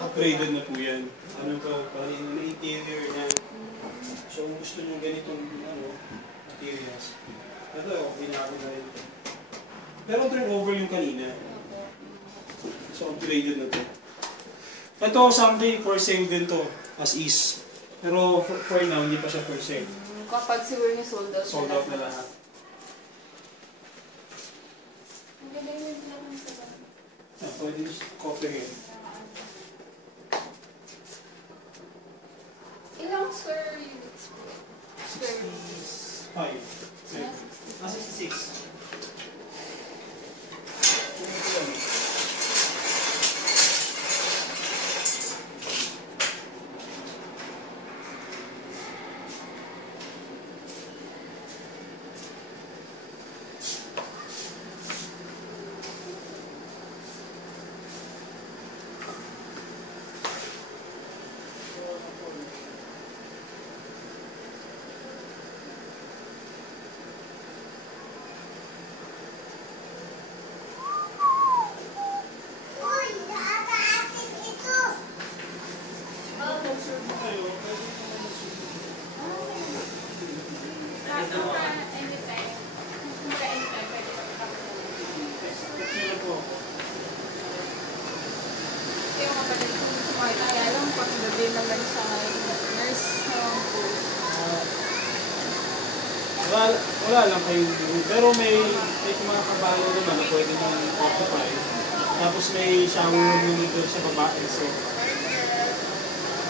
Upgraded na po yan. Ano po, parang yung interior niya. So, kung gusto nyo ganitong materials, ito, binago na rin. Pero turnover yung kanina. So, upgraded na to. Ito, someday, for sale din to, as is. Pero for now, hindi pa siya for sale. Kapag siguro yung sold out. Sold out na lahat. Ang ganda yung lang sa ba? Pwede nyo copy rin. Ilang square units po? 65. Ah, 66. Wala lang kayong room. Pero may mga kabalo naman na pwede nang occupy. Tapos may shower room doon sa babae. So,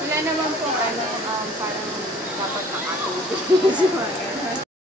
wala naman po parang dapat nakatulog.